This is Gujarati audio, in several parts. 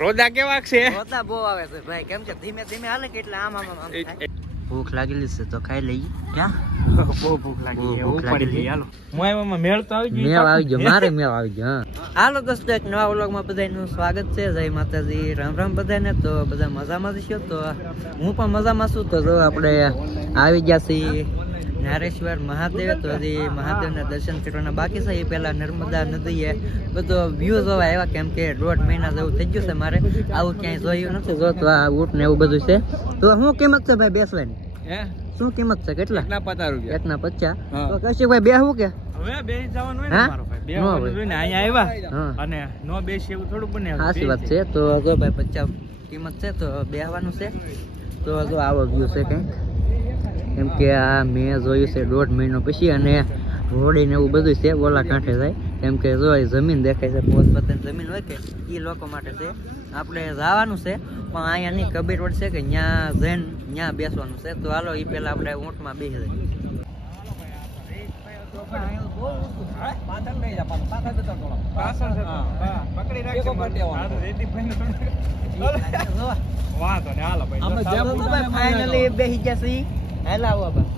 રોદા કેવા છે? રોદા બહુ આવે છે ભાઈ. કેમ કે ધીમે ધીમે હાલે કે એટલે આમ થાય. ભૂખ લાગેલી છે તો ખાઈ લઈએ. ક્યાં બહુ ભૂખ લાગી છે. ઉપાડી લઈએ હાલો. મોયમાં મેળ તો આવી ગયો. મેળ આવી ગયો. મારે મેળ આવી ગયો. હા હાલો દોસ્તો, એક નવા વ્લોગમાં બધાનું સ્વાગત છે. જય માતાજી, રામ રામ બધાને. તો બધા મજામાં જ છો? તો હું પણ મજામાં છું. તો જો આપણે આવી ગયા છીએ નારેશ્વર મહાદેવ. તો હજી મહાદેવના દર્શન કરવાના બાકી છે. એ પહેલા નર્મદા નદીએ બધો વ્યૂ જોવા આવ્યા. કેમ કે 1.5 મહિના જેવું થઈ ગયું છે મારે આવું ક્યાંય જોયું નથી. જો તો આ ઊંટ ને એવું બધું છે. તો શું કિંમત છે ભાઈ બેસવાની? શું કિંમત છે? કેટલા? 1.50 રૂપિયા. તો કશું ભાઈ બેહવું કે હવે બેસી જવાનું હોય ને મારો ભાઈ. બેસવાનું હોય ને અહીંયા આવ્યા અને નો બેસી એવું થોડું બને. સાચી વાત છે. તો જો ભાઈ 50 કિંમત છે તો બેહવાનું છે. તો જો આવો વ્યૂ છે કંઈક. કેમ કે આ મેં જોયું છે 1.5 મહિનો પછી. અને હોડી ને એવું બધું છે ઓલા કાંઠે જાય. કેમ કે જો જમીન દેખાય છે. પોતપોતાની જમીન હોય કે એ લોકો માટે છે. આપણે જવાનું છે પણ અહીંયા ની કબીર રોડ છે કે ત્યાં જઈને ત્યાં બેસવાનું છે. તો હાલો એ પેલા આપણે ઊંટમાં બેસી જઈએ. ફાઇનલી બેસી ગયા છે. હેલા આવો બા.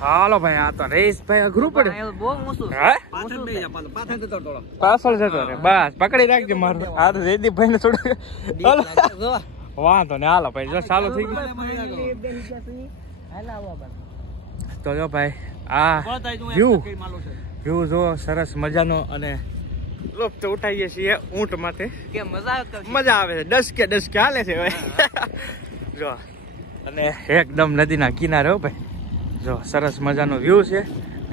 હાલો ભાઈ, આ તો રેસ ભાઈ અઘરું પડે. બહુ ઊંચું પાછળ જતો રે. બસ પકડી રાખજે મારું. આ તો જયદીપભાઈ ને થોડું વાંધો ને. હાલો ભાઈ, જો ચાલુ થઈ ગયું. તો જો ભાઈ આ વ્યૂ જો સરસ મજાનો. અને લોક તો ઉઠાઈએ છીએ ઊંટ માથે. કે મજા આવે છે. 10 કે 10 કે હાલે છે ભાઈ. જો અને એકદમ નદીના કિનારે હો ભાઈ. જો સરસ મજાનો વ્યૂ છે.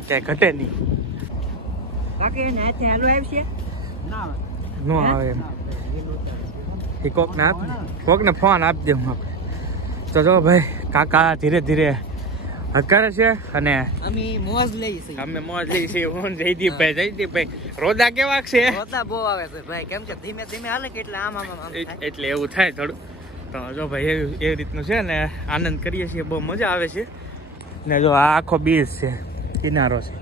ક્યાંય ઘટે નહીં. નો આવે એમ. એ કોકને ફોન આપી દે હું આપણે. તો જો ભાઈ કાકા ધીરે ધીરે હકારે છે. અને અમે મોજ લઈએ છીએ. હું જયદીપભાઈ રોદા કેવા છે? રોદા બહુ આવે છે ભાઈ. કેમ કે ધીમે ધીમે હાલે કે એટલે આમ એટલે એવું થાય થોડું. તો જો ભાઈ એવી રીતનું છે ને. આનંદ કરીએ છીએ. બહુ મજા આવે છે. ને જો આ આખો બીચ છે, કિનારો છે.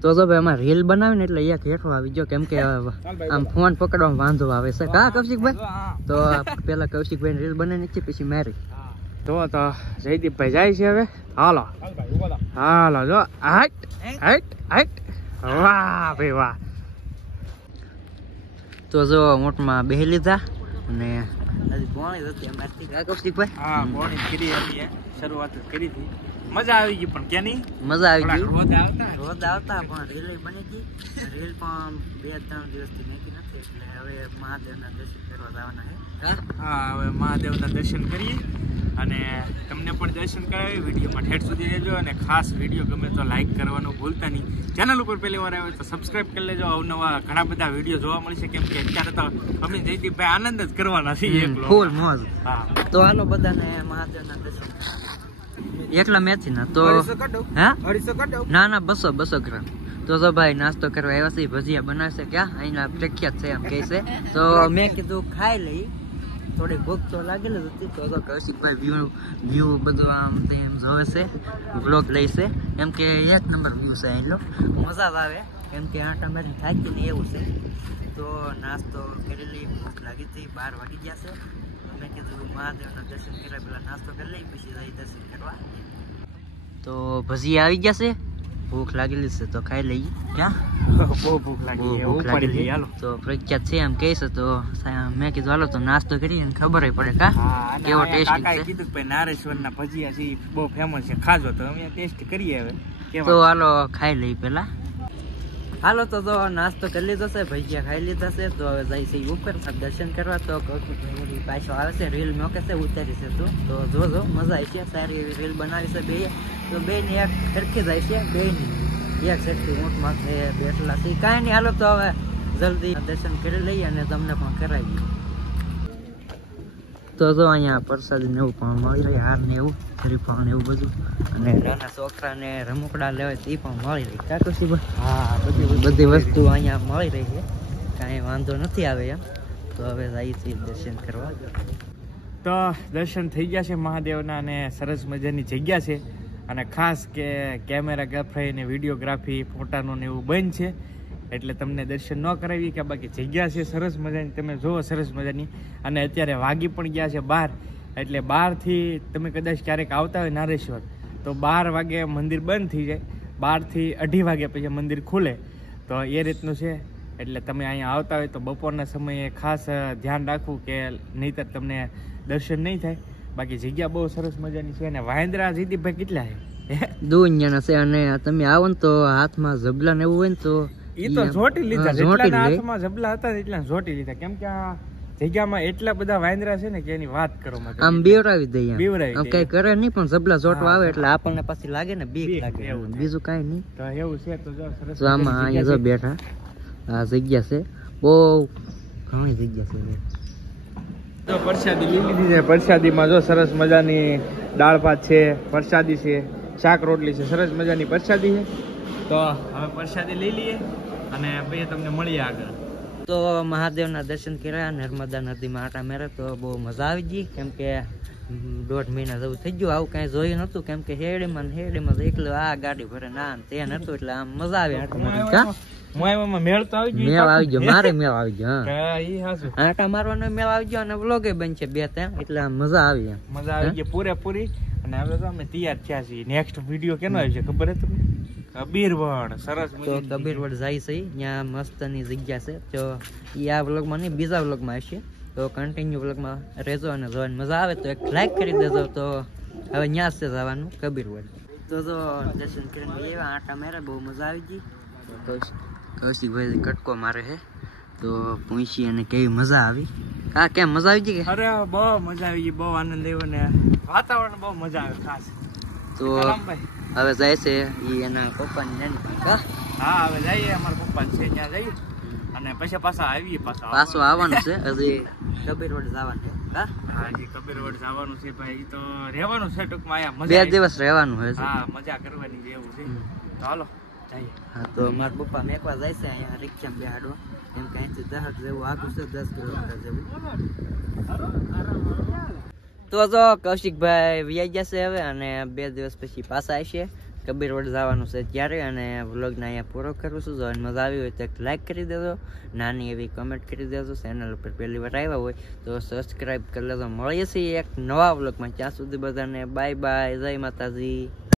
તો જો ભાઈ અમારે રીલ બનાવીને એટલે એક હેઠો આવી ગયો. કેમ કે આમ ફોન પકડવામાં વાંધો આવે છે. કા કૌશિકભાઈ? તો પેલા કૌશિકભાઈ રીલ બનાવી છે પછી મારી. તો જયદીપભાઈ જાય છે હવે. હાલો જો હાઈટ. વાહ ભાઈ વાહ. તો જો ઊંટમાં બેસી લીધા. અને હજી પોણી હતી અમારથી. કા કૌશિકભાઈ? હા, પોણી કરી હતી. શરૂઆત કરી હતી. મજા આવી ગઈ. પણ કેની મજા આવી ગઈ? રોજ આવતા પણ રીલ બની ગઈ. રીલ પણ 2-3 દિવસથી નાખી નથી. એટલે હવે મહાદેવના દર્શન કરવા જવાના છે. હા, હવે મહાદેવના દર્શન કરીએ. અને તમને પણ દર્શન કરાવી. વિડીયોમાં ઠેઠ સુધી રહેજો. અને ખાસ વિડીયો ગમે તો લાઈક કરવાનું ભૂલતા નહીં. ચેનલ ઉપર પહેલી વાર આવે તો સબસ્ક્રાઈબ કરી લેજો. અવનવા ઘણા બધા વિડીયો જોવા મળશે. કેમ કે અત્યારે તો અમે જયદીપભાઈ આનંદ જ કરવાના છીએ. ફૂલ મોજ. હા, તો હાલો બધાને મહાદેવના દર્શન. એકલા મેથી ના તો ના 200 ગ્રામ. તો જો ભાઈ નાસ્તો કરવા આવ્યા છે. ભજીયા બનાવશે. ક્યાં અહીંના પ્રખ્યાત છે એમ કહે છે. તો મેં કીધું ખાઈ લઈ. થોડી ભૂખ તો લાગેલી જ હતી. તો કૌશિકભાઈ વ્યૂ બધું આમ તેમ જોવે છે. વ્લોગ લે છે. એમ કે 1 નંબર વ્યૂ છે. અહીં મજા આવે. કેમ કે આટા મારી થાકી ને એવું છે. તો નાસ્તો કરી લઈ. ભૂખ લાગી હતી. 12 વાગી ગયા છે. મેં કીધું મહાદેવના દર્શન કર્યા પેલા નાસ્તો કરી લઈ પછી જઈ દર્શન કરવા. તો ભજીયા આવી ગયા છે. ભૂખ લાગેલી છે તો ખાઈ લઈએ. ક્યાં બહુ ભૂખ લાગી. હાલો તો પ્રખ્યાત છે એમ કહે છે. તો મેં કીધું હાલો તો નાસ્તો કરી ખબર પડે કા કેવો ટેસ્ટ છે. કીધું ભાઈ નારેશ્વરના ભજીયા છે બહુ ફેમસ છે. ખાજો તો અમે ટેસ્ટ કરીએ હવે. તો હાલો ખાઈ લઈ પેલા. હાલો તો નાસ્તો કરી લીધો છે. ભજીયા ખાઈ લીધા છે. તો હવે જાય છે ઉપર દર્શન કરવા. તો પાછો આવે છે. રીલ મોકે છે. ઉતારી છે. તો જોજો મજા આવી છે. સારી એવી રીલ બનાવી છે બે. તો બે ની એક સરખી જાય છે. બે ની એક સેટથી ઊંટ માથે બેઠેલા છે. કાંઈ નહીં, હાલો તો હવે જલ્દી દર્શન કરી લઈએ અને તમને પણ કરાવી. તો જો અહીંયા પ્રસાદી ને એવું પણ મળી રહે, હાર ને એવું, શ્રીફળ ને એવું બધું, અને નાના છોકરા ને રમકડા લેવાય તે પણ મળી રહી. કાકુશી હા, બધી વસ્તુ અહીંયા મળી રહી છે, કાંઈ વાંધો નથી આવે એમ. તો હવે જઈએ છીએ દર્શન કરવા. તો દર્શન થઈ ગયા છે મહાદેવના, અને સરસ મજાની જગ્યા છે. અને ખાસ કે કેમેરાગ્રાફી ને વિડીયોગ્રાફી ફોટાનું ને એવું બંધ છે, એટલે તમને દર્શન ન કરાવી કે બાકી જગ્યા છે સરસ મજાની, તમે જુઓ સરસ મજાની. અને અત્યારે વાગી પણ ગયા છે 12, એટલે 12થી તમે કદાચ ક્યારેક આવતા હોય નારેશ્વર તો 12 વાગે મંદિર બંધ થઈ જાય, 12 થી 2:30 વાગે પછી મંદિર ખુલે. તો એ રીતનું છે, એટલે તમે અહીંયા આવતા હોય તો બપોરના સમયે ખાસ ધ્યાન રાખવું કે નહીંતર તમને દર્શન નહીં થાય. બાકી જગ્યા બહુ સરસ મજાની છે. અને વાંદરા જીદીભાઈ કેટલા છે? દુનિયાના છે. અને તમે આવો ને તો હાથમાં જબલા ને એવું હોય ને તો ઈ તો જોટી લીધા, જેટલાના હાથમાં જબલા હતા એટલા જોટી લીધા, કેમ કે આ જગ્યામાં એટલા બધા વાંદરા છે ને કે એની વાત કરો માં. આમ બીવરાવી દઈએ, બીવરાવી કઈ કરે નહીં, પણ જબલા જોટવા આવે એટલે આપણને પછી લાગે ને બીક લાગે, બીજું કાઈ નહીં. તો એવું છે. તો જો સરસ આમાં અહીંયા જો બેઠા આ જગ્યા છે, બહુ ઘણી જગ્યા છે. તો પ્રસાદી લઈ લીધી છે. પ્રસાદીમાં જો સરસ મજાની દાળ ભાત છે, પ્રસાદી છે, શાક રોટલી છે, સરસ મજાની પ્રસાદી છે. તો હવે પ્રસાદી લઈ લઈએ અને પછી તમને મળીએ આગળ. તો મહાદેવના દર્શન કર્યા, નર્મદા નદીમાં આટા મેળ્યા, તો બહુ મજા આવી ગઈ. કેમ કે 1.5 મહિના જેવું થઈ ગયું, આવું કાંઈ જોયું નતું. કેમ કે હેડીમાં એકલું આ ગાડી ભરે ના તે નતું, એટલે આમ મજા આવી આટા મારવાની. મેળ તો આવી ગયો, મેળ આવી ગયો, મારે મેળ આવી ગયો. હા, આટા મારવાનો મેળ આવી ગયો, અને વ્લોગે બનશે 2-3, એટલે આમ મજા આવી. મજા આવી ગઈ પૂરેપૂરી. અને હવે તો અમે તૈયાર થયા છીએ. નેક્સ્ટ વિડીયો કેનો આવશે ખબર હે તમને? કબીરવડ. સરસ. તો કબીરવડ જાય છે, ત્યાં મસ્તની જગ્યા છે. તો એ આ વ્લોગમાં નહીં, બીજા વ્લોગમાં આવશે. તો કન્ટિન્યુ વ્લોગમાં રહેજો, અને જોવાની મજા આવે તો એક લાઈક કરી દેજો. તો હવે ત્યાં છે જવાનું કબીરવડ. તો જો દર્શન કરીને એવા આટા મેરા, બહુ મજા આવી ગઈ. કૌશિકભાઈ કટકો મારે છે, તો પૂછી અને કેવી મજા આવી. કા કેમ મજા આવી ગઈ? અરે બહુ મજા આવી ગઈ, બહુ આનંદ આવ્યો ને વાતાવરણ બહુ મજા આવે ખાસ. તો હવે જાય છે એના પપ્પાની નાની. હા, હવે જઈએ અમારા પપ્પા છે ત્યાં જઈએ, અને પછી પાછા આવીએ. પાછું આવવાનું છે, હજી કબીરવડ જવાનું છે. હા, હજી કબીરવડ જવાનું છે ભાઈ. તો રહેવાનું છે ટૂંકમાં અહીંયા, 2 દિવસ રહેવાનું છે. હા, મજા કરવાની જેવું છે. તો હાલો જઈએ. હા, તો મારા પપ્પા મેકવા જાય છે અહીંયા રિક્ષામાં બેહાડવા, એમ કે અહીંથી 10 જેવું આગું છે, 10 કિલોમીટર જેવું. તો જો કૌશિકભાઈ વ્યાઈ જશે હવે, અને 2 દિવસ પછી પાછા આવશે. કબીરવડ જવાનું છે ત્યારે. અને વ્લોગને અહીંયા પૂરો કરું છું. જો મજા આવી હોય તો એક લાઈક કરી દેજો, નાની એવી કમેન્ટ કરી દેજો. ચેનલ ઉપર પહેલી વાર આવ્યા હોય તો સબસ્ક્રાઈબ કરી લેજો. મળીએ છીએ એક નવા વ્લોગમાં. ત્યાં સુધી બધાને બાય બાય, જય માતાજી.